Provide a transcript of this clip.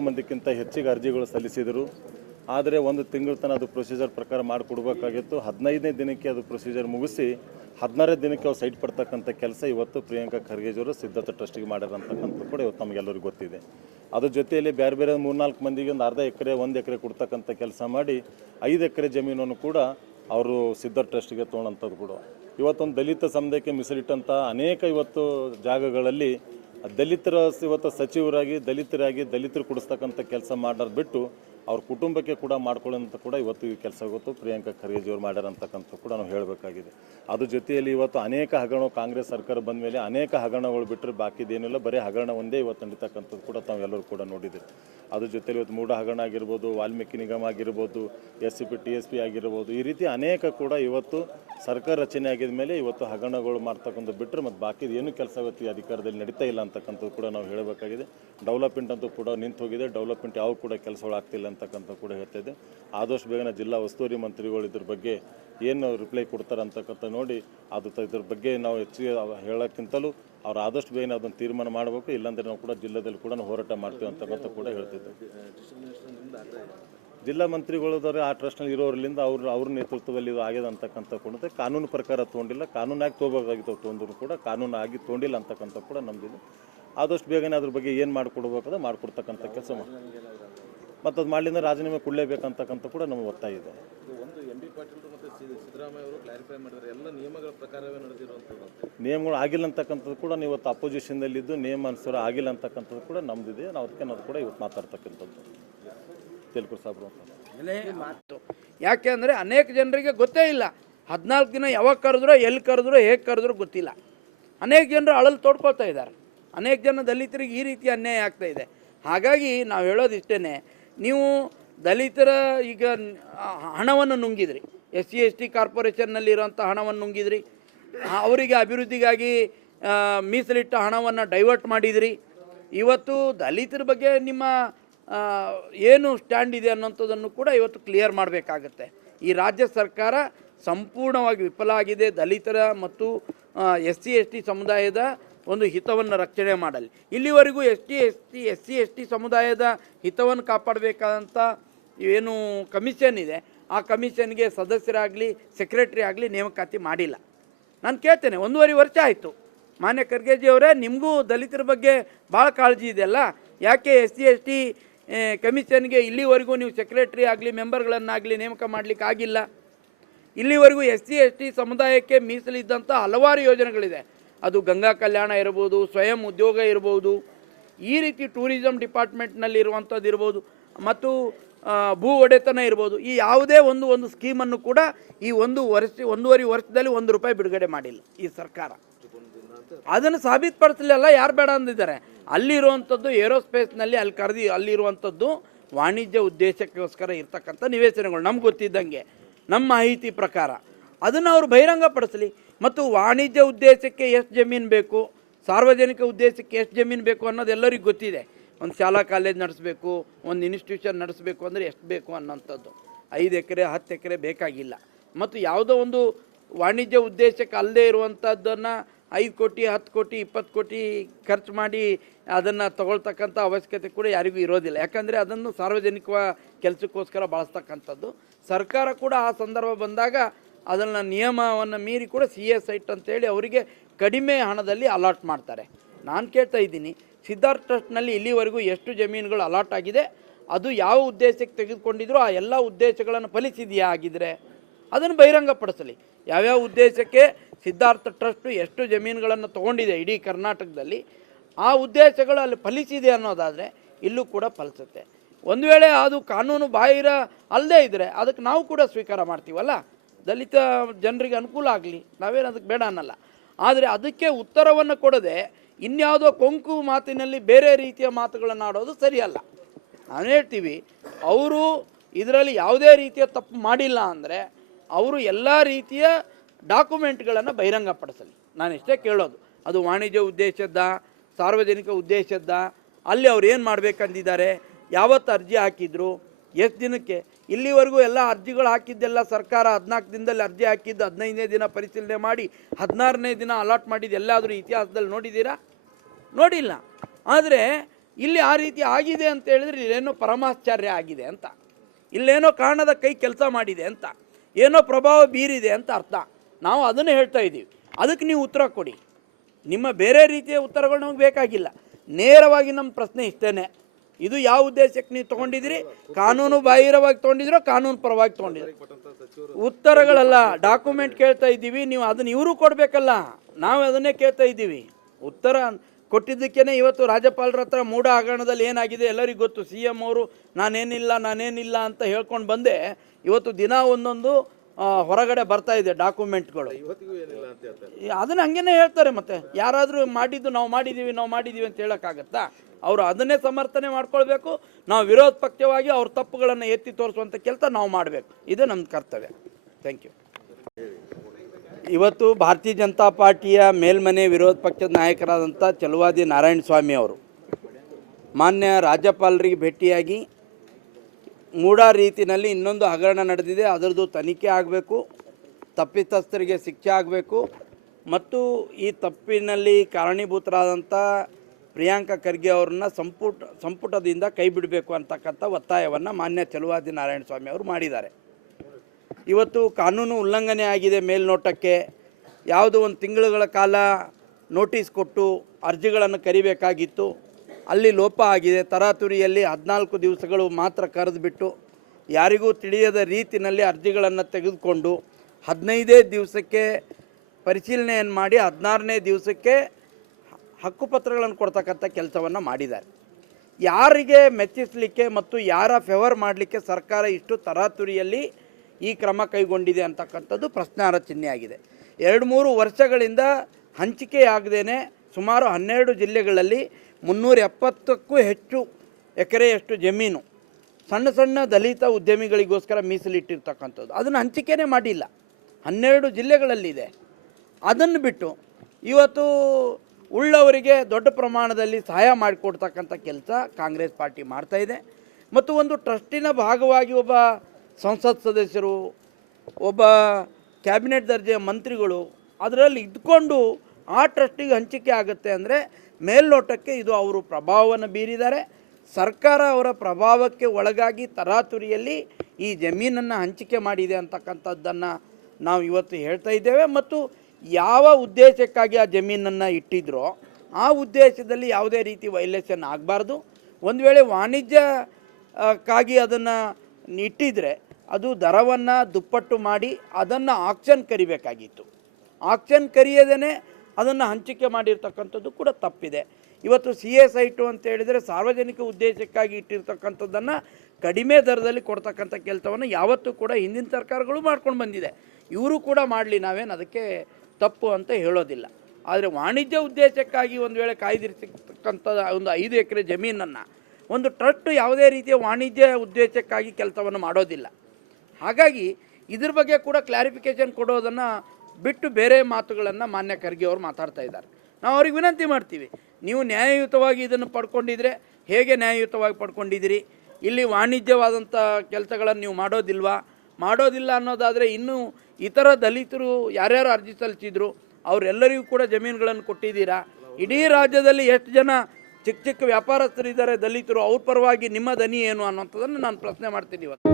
50 ಮಂದಿಕ್ಕಿಂತ ಹೆಚ್ಚಿಗೆ ಅರ್ಜಿಗಳು ಸಲ್ಲಿಸಿದರು. ಆದರೆ ಒಂದು ತಿಂಗಳ ತನಕ ಅದು ಪ್ರೊಸೀಜರ್ ಪ್ರಕಾರ ಮಾಡಿಕೊಡ್ಬೇಕಾಗಿತ್ತು. 15ನೇ ದಿನಕ್ಕೆ ಅದು ಪ್ರೊಸೀಜರ್ ಮುಗಿಸಿ 16ನೇ ದಿನಕ್ಕೆ ಅವ್ರು ಸೈಟ್ ಪಡ್ತಕ್ಕಂಥ ಕೆಲಸ ಇವತ್ತು ಪ್ರಿಯಾಂಕಾ ಖರ್ಗೆಜಿಯವರು ಸಿದ್ಧತಾ ಟ್ರಸ್ಟಿಗೆ ಮಾಡ್ಯಾರಂತಕ್ಕಂಥ ಕೂಡ ಇವತ್ತು ನಮಗೆಲ್ಲರಿಗೂ ಗೊತ್ತಿದೆ. ಅದ್ರ ಜೊತೆಯಲ್ಲಿ ಬೇರೆ ಬೇರೆ 3-4 ಮಂದಿಗೆ ಒಂದು ಅರ್ಧ ಎಕರೆ 1 ಎಕರೆ ಕೊಡ್ತಕ್ಕಂಥ ಕೆಲಸ ಮಾಡಿ 5 ಎಕರೆ ಜಮೀನನ್ನು ಕೂಡ ಅವರು ಸಿದ್ಧ ಟ್ರಸ್ಟಿಗೆ ತೊಗೊಂಡಂಥದ್ದು ಕೂಡ ಇವತ್ತೊಂದು ದಲಿತ ಸಮುದಾಯಕ್ಕೆ ಮೀಸಲಿಟ್ಟಂಥ ಅನೇಕ ಇವತ್ತು ಜಾಗಗಳಲ್ಲಿ ದಲಿತರ ಇವತ್ತು ಸಚಿವರಾಗಿ ದಲಿತರು ಕೊಡಿಸ್ತಕ್ಕಂಥ ಕೆಲಸ ಮಾಡೋದು ಬಿಟ್ಟು ಅವ್ರ ಕುಟುಂಬಕ್ಕೆ ಕೂಡ ಮಾಡ್ಕೊಳ್ಳೋಂಥ ಕೂಡ ಇವತ್ತು ಈ ಕೆಲಸ ಇವತ್ತು ಪ್ರಿಯಾಂಕಾ ಖರ್ಗೆಜಿಯವರು ಮಾಡ್ಯಾರಂತಕ್ಕಂಥ ಕೂಡ ನಾವು ಹೇಳಬೇಕಾಗಿದೆ. ಅದ್ರ ಜೊತೆಯಲ್ಲಿ ಇವತ್ತು ಅನೇಕ ಹಗರಣ ಕಾಂಗ್ರೆಸ್ ಸರ್ಕಾರ ಬಂದ ಮೇಲೆ ಅನೇಕ ಹಗರಣಗಳು ಬಿಟ್ಟರೆ ಬಾಕಿದೇನಿಲ್ಲ, ಬರೀ ಹಗರಣ ಒಂದೇ ಇವತ್ತು ನಡೀತಕ್ಕಂಥದ್ದು ಕೂಡ ತಾವೆಲ್ಲರೂ ಕೂಡ ನೋಡಿದ್ದೀವಿ. ಅದ್ರ ಜೊತೆಲಿ ಇವತ್ತು ಮೂಢ ಹಗರಣ ಆಗಿರ್ಬೋದು, ವಾಲ್ಮೀಕಿ ನಿಗಮ ಆಗಿರ್ಬೋದು, SCP TSP ಆಗಿರ್ಬೋದು, ಈ ರೀತಿ ಅನೇಕ ಕೂಡ ಇವತ್ತು ಸರ್ಕಾರ ರಚನೆ ಆಗಿದ ಮೇಲೆ ಇವತ್ತು ಹಗರಣಗಳು ಮಾಡ್ತಕ್ಕಂಥ ಬಿಟ್ಟರೆ ಮತ್ತು ಬಾಕಿದು ಏನು ಕೆಲಸ ಇವತ್ತು ಈ ಅಧಿಕಾರದಲ್ಲಿ ನಡೀತಾ ಇಲ್ಲ ಅಂತಕ್ಕಂಥದ್ದು ಕೂಡ ನಾವು ಹೇಳಬೇಕಾಗಿದೆ. ಡೆವಲಪ್ಮೆಂಟ್ ಅಂತೂ ಕೂಡ ನಿಂತು ಹೋಗಿದೆ. ಡೆವಲಪ್ಮೆಂಟ್ ಯಾವ ಕೂಡ ಕೆಲಸಗಳು ಆಗ್ತಿಲ್ಲ ಅಂತಕ್ಕಂಥ ಕೂಡ ಹೇಳ್ತಾಯಿದೆ. ಆದಷ್ಟು ಬೇಗನೆ ಜಿಲ್ಲಾ ಉಸ್ತುವಾರಿ ಮಂತ್ರಿಗಳು ಇದ್ರ ಬಗ್ಗೆ ಏನು ರಿಪ್ಲೈ ಕೊಡ್ತಾರೆ ಅಂತಕ್ಕಂಥ ನೋಡಿ ಇದ್ರ ಬಗ್ಗೆ ನಾವು ಹೆಚ್ಚಿಗೆ ಹೇಳೋಕ್ಕಿಂತಲೂ ಅವ್ರು ಆದಷ್ಟು ಬೇಗನೆ ಅದನ್ನು ತೀರ್ಮಾನ ಮಾಡಬೇಕು. ಇಲ್ಲಾಂದರೆ ನಾವು ಕೂಡ ಜಿಲ್ಲೆಯಲ್ಲಿ ಕೂಡ ಹೋರಾಟ ಮಾಡ್ತೀವಿ ಅಂತಕ್ಕಂಥ ಕೂಡ ಹೇಳ್ತಿದ್ದೆ. ಜಿಲ್ಲಾ ಮಂತ್ರಿಗಳಿದ್ದಾರೆ ಆ ಟ್ರಸ್ಟ್ನಲ್ಲಿ ಇರೋರ್ಲಿಂದ ಅವ್ರ ನೇತೃತ್ವದಲ್ಲಿ ಇದು ಆಗಿದೆ ಅಂತಕ್ಕಂಥ ಕೂಡ ಕಾನೂನು ಪ್ರಕಾರ ತೊಗೊಂಡಿಲ್ಲ. ಕಾನೂನಾಗಿ ತೊಗೋಬೇಕಾಗಿತ್ತು ತೊಗೊಂಡ್ರು ಕೂಡ ಕಾನೂನಾಗಿ ತೊಗೊಂಡಿಲ್ಲ ಅಂತಕ್ಕಂಥ ಕೂಡ ನಮ್ಮದಿದೆ. ಆದಷ್ಟು ಬೇಗನೆ ಅದ್ರ ಬಗ್ಗೆ ಏನು ಮಾಡಿಕೊಡ್ಬೇಕಾದ್ರೆ ಮಾಡಿಕೊಡ್ತಕ್ಕಂಥ ಕೆಲಸ ಮತ್ತು ಅದು ಮಾಡಲಿಂದ ರಾಜೀನಾಮೆ ಕೊಡಲೇಬೇಕಂತಕ್ಕಂಥ ಕೂಡ ನಮಗೆ ಒತ್ತಾಯ ಇದೆ. ನಿಯಮಗಳು ಆಗಿಲ್ಲ ಅಂತಕ್ಕಂಥದ್ದು ಕೂಡ ನೀವು ಇವತ್ತು ಅಪೋಸಿಷನ್ದಲ್ಲಿದ್ದು ನಿಯಮ ಅನುಸಾರ ಆಗಿಲ್ಲ ಅಂತಕ್ಕಂಥದ್ದು ಕೂಡ ನಮ್ಮದಿದೆ. ನಾವು ಅದಕ್ಕೆ ನಾವು ಕೂಡ ಇವತ್ತು ಮಾತಾಡ್ತಕ್ಕಂಥದ್ದು ತಿಳ್ಕೊರ್ ಸಾಬ್ರು ಮಾತು. ಯಾಕೆ ಅಂದರೆ ಅನೇಕ ಜನರಿಗೆ ಗೊತ್ತೇ ಇಲ್ಲ. 14 ದಿನ ಯಾವಾಗ ಕರೆದ್ರೋ, ಎಲ್ಲಿ ಕರೆದ್ರೋ, ಹೇಗೆ ಕರೆದ್ರೋ ಗೊತ್ತಿಲ್ಲ. ಅನೇಕ ಜನರು ಅಳಲು ತೋಡ್ಕೊಳ್ತಾ ಇದ್ದಾರೆ. ಅನೇಕ ಜನ ದಲಿತರಿಗೆ ಈ ರೀತಿ ಅನ್ಯಾಯ ಆಗ್ತಾ ಇದೆ. ಹಾಗಾಗಿ ನಾವು ಹೇಳೋದಿಷ್ಟೇ, ನೀವು ದಲಿತರ ಈಗ ಹಣವನ್ನು ನುಂಗಿದ್ರಿ, SC ST ಕಾರ್ಪೊರೇಷನ್ನಲ್ಲಿರೋಂಥ ಹಣವನ್ನು ನುಂಗಿದ್ರಿ, ಅವರಿಗೆ ಅಭಿವೃದ್ಧಿಗಾಗಿ ಮೀಸಲಿಟ್ಟ ಹಣವನ್ನು ಡೈವರ್ಟ್ ಮಾಡಿದ್ರಿ. ಇವತ್ತು ದಲಿತರ ಬಗ್ಗೆ ನಿಮ್ಮ ಏನು ಸ್ಟ್ಯಾಂಡ್ ಇದೆ ಅನ್ನೋಂಥದ್ದನ್ನು ಕೂಡ ಇವತ್ತು ಕ್ಲಿಯರ್ ಮಾಡಬೇಕಾಗತ್ತೆ. ಈ ರಾಜ್ಯ ಸರ್ಕಾರ ಸಂಪೂರ್ಣವಾಗಿ ವಿಫಲ ಆಗಿದೆ. ದಲಿತರ ಮತ್ತು SC ST ಸಮುದಾಯದ ಒಂದು ಹಿತವನ್ನು ರಕ್ಷಣೆ ಮಾಡಲಿ. ಇಲ್ಲಿವರೆಗೂ SC ST ಸಮುದಾಯದ ಹಿತವನ್ನು ಕಾಪಾಡಬೇಕಾದಂಥ ಏನು ಕಮಿಷನ್ ಇದೆ, ಆ ಕಮಿಷನ್ಗೆ ಸದಸ್ಯರಾಗಲಿ ಸೆಕ್ರೆಟರಿ ಆಗಲಿ ನೇಮಕಾತಿ ಮಾಡಿಲ್ಲ. ನಾನು ಕೇಳ್ತೇನೆ, 1.5 ವರ್ಷ ಆಯಿತು. ಮಾನ್ಯ ಖರ್ಗೆಜಿಯವರೇ, ನಿಮಗೂ ದಲಿತರ ಬಗ್ಗೆ ಭಾಳ ಕಾಳಜಿ ಇದೆಯಲ್ಲ, ಯಾಕೆ SC ST ಕಮಿಷನ್ಗೆ ಇಲ್ಲಿವರೆಗೂ ನೀವು ಸೆಕ್ರೆಟರಿ ಆಗಲಿ ಮೆಂಬರ್ಗಳನ್ನಾಗಲಿ ನೇಮಕ ಮಾಡಲಿಕ್ಕೆ ಆಗಿಲ್ಲ? ಇಲ್ಲಿವರೆಗೂ SC ST ಸಮುದಾಯಕ್ಕೆ ಮೀಸಲಿದ್ದಂಥ ಹಲವಾರು ಯೋಜನೆಗಳಿದೆ. ಅದು ಗಂಗಾ ಕಲ್ಯಾಣ ಇರ್ಬೋದು, ಸ್ವಯಂ ಉದ್ಯೋಗ ಇರ್ಬೋದು, ಈ ರೀತಿ ಟೂರಿಸಂ ಡಿಪಾರ್ಟ್ಮೆಂಟ್ನಲ್ಲಿ ಇರುವಂಥದ್ದು ಇರ್ಬೋದು, ಮತ್ತು ಭೂ ಒಡೆತನ ಇರ್ಬೋದು. ಈ ಯಾವುದೇ ಒಂದು ಸ್ಕೀಮನ್ನು ಕೂಡ ಈ 1.5 ವರ್ಷದಲ್ಲಿ ₹1 ಬಿಡುಗಡೆ ಮಾಡಿಲ್ಲ ಈ ಸರ್ಕಾರ. ಅದನ್ನು ಸಾಬೀತುಪಡಿಸಲಿಲ್ಲ. ಯಾರು ಬೇಡ ಅಂದಿದ್ದಾರೆ? ಅಲ್ಲಿರುವಂಥದ್ದು ಏರೋಸ್ಪೇಸ್ನಲ್ಲಿ ಅಲ್ಲಿರುವಂಥದ್ದು ವಾಣಿಜ್ಯ ಉದ್ದೇಶಕ್ಕೋಸ್ಕರ ಇರ್ತಕ್ಕಂಥ ನಿವೇಶನಗಳು ನಮ್ಗೆ ಗೊತ್ತಿದ್ದಂಗೆ, ನಮ್ಮ ಮಾಹಿತಿ ಪ್ರಕಾರ ಅದನ್ನು ಅವರು ಬಹಿರಂಗಪಡಿಸಲಿ. ಮತ್ತು ವಾಣಿಜ್ಯ ಉದ್ದೇಶಕ್ಕೆ ಎಷ್ಟು ಜಮೀನು ಬೇಕು, ಸಾರ್ವಜನಿಕ ಉದ್ದೇಶಕ್ಕೆ ಎಷ್ಟು ಜಮೀನು ಬೇಕು ಅನ್ನೋದು ಎಲ್ಲರಿಗೂ ಗೊತ್ತಿದೆ. ಒಂದು ಶಾಲಾ ಕಾಲೇಜ್ ನಡೆಸಬೇಕು, ಒಂದು ಇನ್ಸ್ಟಿಟ್ಯೂಷನ್ ನಡೆಸಬೇಕು ಅಂದರೆ ಎಷ್ಟು ಬೇಕು ಅನ್ನೋಂಥದ್ದು 5 ಎಕರೆ 10 ಎಕರೆ ಬೇಕಾಗಿಲ್ಲ. ಮತ್ತು ಯಾವುದೋ ಒಂದು ವಾಣಿಜ್ಯ ಉದ್ದೇಶಕ್ಕೆ ಅಲ್ಲದೆ ಇರುವಂಥದ್ದನ್ನು 5 ಕೋಟಿ 10 ಕೋಟಿ 20 ಕೋಟಿ ಖರ್ಚು ಮಾಡಿ ಅದನ್ನು ತಗೊಳ್ತಕ್ಕಂಥ ಅವಶ್ಯಕತೆ ಕೂಡ ಯಾರಿಗೂ ಇರೋದಿಲ್ಲ. ಯಾಕಂದರೆ ಅದನ್ನು ಸಾರ್ವಜನಿಕ ಕೆಲಸಕ್ಕೋಸ್ಕರ ಬಳಸ್ತಕ್ಕಂಥದ್ದು. ಸರ್ಕಾರ ಕೂಡ ಆ ಸಂದರ್ಭ ಬಂದಾಗ ಅದನ್ನು ನಿಯಮವನ್ನು ಮೀರಿ ಕೂಡ CA ಸೈಟ್ ಅಂತೇಳಿ ಅವರಿಗೆ ಕಡಿಮೆ ಹಣದಲ್ಲಿ ಅಲಾಟ್ ಮಾಡ್ತಾರೆ. ನಾನು ಕೇಳ್ತಾ ಇದ್ದೀನಿ, ಸಿದ್ಧಾರ್ಥ ಟ್ರಸ್ಟ್ನಲ್ಲಿ ಇಲ್ಲಿವರೆಗೂ ಎಷ್ಟು ಜಮೀನುಗಳು ಅಲಾಟ್ ಆಗಿದೆ, ಅದು ಯಾವ ಉದ್ದೇಶಕ್ಕೆ ತೆಗೆದುಕೊಂಡಿದ್ರು ಆ ಎಲ್ಲ ಉದ್ದೇಶಗಳನ್ನು ಫಲಿಸಿದೆಯಾ ಆಗಿದ್ದರೆ ಅದನ್ನು ಬಹಿರಂಗಪಡಿಸಲಿ. ಯಾವ್ಯಾವ ಉದ್ದೇಶಕ್ಕೆ ಸಿದ್ಧಾರ್ಥ ಟ್ರಸ್ಟು ಎಷ್ಟು ಜಮೀನುಗಳನ್ನು ತೊಗೊಂಡಿದೆ ಇಡೀ ಕರ್ನಾಟಕದಲ್ಲಿ, ಆ ಉದ್ದೇಶಗಳು ಅಲ್ಲಿ ಫಲಿಸಿದೆ ಅನ್ನೋದಾದರೆ ಇಲ್ಲೂ ಕೂಡ ಫಲಿಸುತ್ತೆ. ಒಂದು ವೇಳೆ ಅದು ಕಾನೂನು ಬಾಹಿರ ಅಲ್ಲದೇ ಇದ್ದರೆ ಅದಕ್ಕೆ ನಾವು ಕೂಡ ಸ್ವೀಕಾರ ಮಾಡ್ತೀವಲ್ಲ, ದಲಿತ ಜನರಿಗೆ ಅನುಕೂಲ ಆಗಲಿ, ನಾವೇನು ಅದಕ್ಕೆ ಬೇಡ ಅನ್ನಲ್ಲ. ಆದರೆ ಅದಕ್ಕೆ ಉತ್ತರವನ್ನು ಕೊಡದೆ ಇನ್ಯಾವುದೋ ಕೊಂಕು ಮಾತಿನಲ್ಲಿ ಬೇರೆ ರೀತಿಯ ಮಾತುಗಳನ್ನು ಆಡೋದು ಸರಿಯಲ್ಲ. ನಾನು ಹೇಳ್ತೀವಿ, ಅವರು ಇದರಲ್ಲಿ ಯಾವುದೇ ರೀತಿಯ ತಪ್ಪು ಮಾಡಿಲ್ಲ ಅಂದರೆ ಅವರು ಎಲ್ಲ ರೀತಿಯ ಡಾಕ್ಯುಮೆಂಟ್ಗಳನ್ನು ಬಹಿರಂಗಪಡಿಸಲಿ. ನಾನು ಇಷ್ಟೇ ಕೇಳೋದು. ಅದು ವಾಣಿಜ್ಯ ಉದ್ದೇಶದ್ದ, ಸಾರ್ವಜನಿಕ ಉದ್ದೇಶದ್ದ, ಅಲ್ಲಿ ಅವ್ರು ಏನು ಮಾಡಬೇಕಂದಿದ್ದಾರೆ, ಯಾವತ್ತು ಅರ್ಜಿ ಹಾಕಿದ್ರು, ಎಷ್ಟು ದಿನಕ್ಕೆ. ಇಲ್ಲಿವರೆಗೂ ಎಲ್ಲ ಅರ್ಜಿಗಳು ಹಾಕಿದ್ದೆಲ್ಲ ಸರ್ಕಾರ 14 ದಿನದಲ್ಲಿ ಅರ್ಜಿ ಹಾಕಿದ್ದು 15ನೇ ದಿನ ಪರಿಶೀಲನೆ ಮಾಡಿ 16ನೇ ದಿನ ಅಲಾಟ್ ಮಾಡಿದ್ದು ಎಲ್ಲಾದರೂ ಇತಿಹಾಸದಲ್ಲಿ ನೋಡಿದ್ದೀರಾ? ನೋಡಿಲ್ಲ. ಆದರೆ ಇಲ್ಲಿ ಆ ರೀತಿ ಆಗಿದೆ ಅಂತ ಹೇಳಿದ್ರೆ ಇಲ್ಲೇನೋ ಪರಮಾಶ್ಚರ್ಯ ಆಗಿದೆ ಅಂತ, ಇಲ್ಲೇನೋ ಕಾರಣದ ಕೈ ಕೆಲಸ ಮಾಡಿದೆ ಅಂತ, ಏನೋ ಪ್ರಭಾವ ಬೀರಿದೆ ಅಂತ ಅರ್ಥ. ನಾವು ಅದನ್ನು ಹೇಳ್ತಾ ಇದ್ದೀವಿ. ಅದಕ್ಕೆ ನೀವು ಉತ್ತರ ಕೊಡಿ. ನಿಮ್ಮ ಬೇರೆ ರೀತಿಯ ಉತ್ತರಗಳು ನಮಗೆ ಬೇಕಾಗಿಲ್ಲ. ನೇರವಾಗಿ ನಮ್ಮ ಪ್ರಶ್ನೆ ಇಷ್ಟೇ, ಇದು ಯಾವ ಉದ್ದೇಶಕ್ಕೆ ನೀವು ತೊಗೊಂಡಿದ್ದೀರಿ? ಕಾನೂನು ಬಾಹಿರವಾಗಿ ತೊಗೊಂಡಿದ್ರೋ ಕಾನೂನು ಪರವಾಗಿ ತೊಗೊಂಡಿದ್ರಿ? ಉತ್ತರಗಳಲ್ಲ, ಡಾಕ್ಯುಮೆಂಟ್ ಕೇಳ್ತಾ ಇದ್ದೀವಿ. ನೀವು ಅದನ್ನು ಇವರು ಕೊಡಬೇಕಲ್ಲ, ನಾವು ಅದನ್ನೇ ಕೇಳ್ತಾ ಇದ್ದೀವಿ. ಉತ್ತರ ಕೊಟ್ಟಿದ್ದಕ್ಕೇ ಇವತ್ತು ರಾಜ್ಯಪಾಲರ ಹತ್ರ ಮೂಢ ಹಗರಣದಲ್ಲಿ ಏನಾಗಿದೆ ಎಲ್ಲರಿಗೂ ಗೊತ್ತು. CM ಅವರು ನಾನೇನಿಲ್ಲ ಅಂತ ಹೇಳ್ಕೊಂಡು ಬಂದೆ. ಇವತ್ತು ದಿನ ಒಂದೊಂದು ಹೊರಗಡೆ ಬರ್ತಾ ಇದೆ ಡಾಕ್ಯುಮೆಂಟ್ಗಳು. ಅದನ್ನು ಹಂಗೇನೆ ಹೇಳ್ತಾರೆ. ಮತ್ತೆ ಯಾರಾದರೂ ಮಾಡಿದ್ದು ನಾವು ಮಾಡಿದ್ದೀವಿ ಅಂತ ಹೇಳೋಕ್ಕಾಗತ್ತಾ? ಅವರು ಅದನ್ನೇ ಸಮರ್ಥನೆ ಮಾಡ್ಕೊಳ್ಬೇಕು. ನಾವು ವಿರೋಧ ಪಕ್ಷವಾಗಿ ಅವ್ರ ತಪ್ಪುಗಳನ್ನು ಎತ್ತಿ ತೋರಿಸುವಂಥ ಕೆಲಸ ನಾವು ಮಾಡಬೇಕು. ಇದು ನಮ್ಮ ಕರ್ತವ್ಯ. Thank you. ಇವತ್ತು ಭಾರತೀಯ ಜನತಾ ಪಾರ್ಟಿಯ ಮೇಲ್ಮನೆ ವಿರೋಧ ಪಕ್ಷದ ನಾಯಕರಾದಂಥ ಚಲುವಾದಿ ನಾರಾಯಣಸ್ವಾಮಿ ಅವರು ಮಾನ್ಯ ರಾಜ್ಯಪಾಲರಿಗೆ ಭೇಟಿಯಾಗಿ ಮೂಢ ರೀತಿಯಲ್ಲಿ ಇನ್ನೊಂದು ಹಗರಣ ನಡೆದಿದೆ, ಅದರದ್ದು ತನಿಖೆ ಆಗಬೇಕು, ತಪ್ಪಿತಸ್ಥರಿಗೆ ಶಿಕ್ಷೆ ಆಗಬೇಕು ಮತ್ತು ಈ ತಪ್ಪಿನಲ್ಲಿ ಕಾರಣೀಭೂತರಾದಂಥ ಪ್ರಿಯಾಂಕಾ ಖರ್ಗೆ ಅವ್ರನ್ನ ಸಂಪುಟದಿಂದ ಕೈ ಬಿಡಬೇಕು ಅಂತಕ್ಕಂಥ ಒತ್ತಾಯವನ್ನು ಮಾನ್ಯ ಚಲುವಾದಿ ನಾರಾಯಣಸ್ವಾಮಿ ಅವರು ಮಾಡಿದ್ದಾರೆ. ಇವತ್ತು ಕಾನೂನು ಉಲ್ಲಂಘನೆ ಆಗಿದೆ. ಮೇಲ್ನೋಟಕ್ಕೆ ಯಾವುದೋ ಒಂದು ತಿಂಗಳುಗಳ ಕಾಲ ನೋಟಿಸ್ ಕೊಟ್ಟು ಅರ್ಜಿಗಳನ್ನು ಕರಿಬೇಕಾಗಿತ್ತು, ಅಲ್ಲಿ ಲೋಪ ಆಗಿದೆ. ತರಾತುರಿಯಲ್ಲಿ 14 ದಿವಸಗಳು ಮಾತ್ರ ಕರೆದುಬಿಟ್ಟು ಯಾರಿಗೂ ತಿಳಿಯದ ರೀತಿಯಲ್ಲಿ ಅರ್ಜಿಗಳನ್ನು ತೆಗೆದುಕೊಂಡು 15 ದಿವಸಕ್ಕೆ ಪರಿಶೀಲನೆಯನ್ನು ಮಾಡಿ 16ನೇ ದಿವಸಕ್ಕೆ ಹಕ್ಕುಪತ್ರಗಳನ್ನು ಕೊಡ್ತಕ್ಕಂಥ ಕೆಲಸವನ್ನು ಮಾಡಿದ್ದಾರೆ. ಯಾರಿಗೆ ಮೆಚ್ಚಿಸಲಿಕ್ಕೆ ಮತ್ತು ಯಾರ ಫೇವರ್ ಮಾಡಲಿಕ್ಕೆ ಸರ್ಕಾರ ಇಷ್ಟು ತರಾತುರಿಯಲ್ಲಿ ಈ ಕ್ರಮ ಕೈಗೊಂಡಿದೆ ಅಂತಕ್ಕಂಥದ್ದು ಪ್ರಶ್ನಾರ್ಹ ಚಿಹ್ನೆ ಆಗಿದೆ. 2-3 ವರ್ಷಗಳಿಂದ ಹಂಚಿಕೆಯಾಗದೇ ಸುಮಾರು 12 ಜಿಲ್ಲೆಗಳಲ್ಲಿ 370ಕ್ಕೂ ಹೆಚ್ಚು ಎಕರೆಯಷ್ಟು ಜಮೀನು ಸಣ್ಣ ದಲಿತ ಉದ್ಯಮಿಗಳಿಗೋಸ್ಕರ ಮೀಸಲಿಟ್ಟಿರ್ತಕ್ಕಂಥದ್ದು. ಅದನ್ನು ಹಂಚಿಕೆನೇ ಮಾಡಿಲ್ಲ. 12 ಜಿಲ್ಲೆಗಳಲ್ಲಿದೆ. ಅದನ್ನು ಬಿಟ್ಟು ಇವತ್ತು ಉಳ್ಳವರಿಗೆ ದೊಡ್ಡ ಪ್ರಮಾಣದಲ್ಲಿ ಸಹಾಯ ಮಾಡಿಕೊಡ್ತಕ್ಕಂಥ ಕೆಲಸ ಕಾಂಗ್ರೆಸ್ ಪಾರ್ಟಿ ಮಾಡ್ತಾಯಿದೆ. ಮತ್ತು ಒಂದು ಟ್ರಸ್ಟಿನ ಭಾಗವಾಗಿ ಒಬ್ಬ ಸಂಸತ್ ಸದಸ್ಯರು, ಒಬ್ಬ ಕ್ಯಾಬಿನೆಟ್ ದರ್ಜೆಯ ಮಂತ್ರಿಗಳು ಅದರಲ್ಲಿ ಇದ್ಕೊಂಡು ಆ ಟ್ರಸ್ಟಿಗೆ ಹಂಚಿಕೆ ಆಗುತ್ತೆ ಅಂದರೆ ಮೇಲ್ನೋಟಕ್ಕೆ ಇದು ಅವರು ಪ್ರಭಾವವನ್ನು ಬೀರಿದ್ದಾರೆ. ಸರ್ಕಾರ ಅವರ ಪ್ರಭಾವಕ್ಕೆ ಒಳಗಾಗಿ ತರಾತುರಿಯಲ್ಲಿ ಈ ಜಮೀನನ್ನು ಹಂಚಿಕೆ ಮಾಡಿದೆ ಅಂತಕ್ಕಂಥದ್ದನ್ನು ನಾವು ಇವತ್ತು ಹೇಳ್ತಾ ಇದ್ದೇವೆ. ಮತ್ತು ಯಾವ ಉದ್ದೇಶಕ್ಕಾಗಿ ಆ ಜಮೀನನ್ನು ಇಟ್ಟಿದ್ರೋ ಆ ಉದ್ದೇಶದಲ್ಲಿ ಯಾವುದೇ ರೀತಿ ವೈಲೇಷನ್ ಆಗಬಾರ್ದು. ಒಂದು ವೇಳೆ ವಾಣಿಜ್ಯಕ್ಕಾಗಿ ಅದನ್ನು ಇಟ್ಟಿದ್ರೆ ಅದು ದರವನ್ನು ದುಪ್ಪಟ್ಟು ಮಾಡಿ ಅದನ್ನು ಆಕ್ಷನ್ ಕರಿಬೇಕಾಗಿತ್ತು. ಆಕ್ಷನ್ ಕರಿಯದೇ ಅದನ್ನು ಹಂಚಿಕೆ ಮಾಡಿರ್ತಕ್ಕಂಥದ್ದು ಕೂಡ ತಪ್ಪಿದೆ. ಇವತ್ತು CA ಸೈಟು ಅಂತ ಹೇಳಿದರೆ ಸಾರ್ವಜನಿಕ ಉದ್ದೇಶಕ್ಕಾಗಿ ಇಟ್ಟಿರ್ತಕ್ಕಂಥದ್ದನ್ನು ಕಡಿಮೆ ದರದಲ್ಲಿ ಕೊಡ್ತಕ್ಕಂಥ ಕೆಲಸವನ್ನು ಯಾವತ್ತೂ ಕೂಡ ಹಿಂದಿನ ಸರ್ಕಾರಗಳು ಮಾಡ್ಕೊಂಡು ಬಂದಿದೆ. ಇವರು ಕೂಡ ಮಾಡಲಿ, ನಾವೇನು ಅದಕ್ಕೆ ತಪ್ಪು ಅಂತ ಹೇಳೋದಿಲ್ಲ. ಆದರೆ ವಾಣಿಜ್ಯ ಉದ್ದೇಶಕ್ಕಾಗಿ ಒಂದು ವೇಳೆ ಕಾಯ್ದಿರ್ತಕ್ಕಂಥ ಒಂದು 5 ಎಕರೆ ಜಮೀನನ್ನು ಒಂದು ಟ್ರಸ್ಟ್ ಯಾವುದೇ ರೀತಿಯ ವಾಣಿಜ್ಯ ಉದ್ದೇಶಕ್ಕಾಗಿ ಕೆಲಸವನ್ನು ಮಾಡೋದಿಲ್ಲ. ಹಾಗಾಗಿ ಇದ್ರ ಬಗ್ಗೆ ಕೂಡ ಕ್ಲಾರಿಫಿಕೇಷನ್ ಕೊಡೋದನ್ನು ಬಿಟ್ಟು ಬೇರೆ ಮಾತುಗಳನ್ನು ಮಾನ್ಯ ಖರ್ಗೆ ಅವರು ಮಾತಾಡ್ತಾ ಇದ್ದಾರೆ. ನಾವು ಅವ್ರಿಗೆ ವಿನಂತಿ ಮಾಡ್ತೀವಿ, ನೀವು ನ್ಯಾಯಯುತವಾಗಿ ಇದನ್ನು ಪಡ್ಕೊಂಡಿದ್ರೆ ಹೇಗೆ ನ್ಯಾಯಯುತವಾಗಿ ಪಡ್ಕೊಂಡಿದ್ದೀರಿ? ಇಲ್ಲಿ ವಾಣಿಜ್ಯವಾದಂಥ ಕೆಲಸಗಳನ್ನು ನೀವು ಮಾಡೋದಿಲ್ಲ ಅನ್ನೋದಾದರೆ ಇನ್ನೂ ಇತರ ದಲಿತರು ಯಾರ್ಯಾರು ಅರ್ಜಿ ಸಲ್ಲಿಸಿದ್ರು ಅವರೆಲ್ಲರಿಗೂ ಕೂಡ ಜಮೀನುಗಳನ್ನು ಕೊಟ್ಟಿದ್ದೀರಾ? ಇಡೀ ರಾಜ್ಯದಲ್ಲಿ ಎಷ್ಟು ಜನ ಚಿಕ್ಕ ವ್ಯಾಪಾರಸ್ಥರಿದ್ದಾರೆ ದಲಿತರು, ಅವ್ರ ಪರವಾಗಿ ನಿಮ್ಮ ದನಿ ಏನು ಅನ್ನೋಂಥದ್ದನ್ನು ನಾನು ಪ್ರಶ್ನೆ ಮಾಡ್ತೀನಿ ಇವತ್ತು.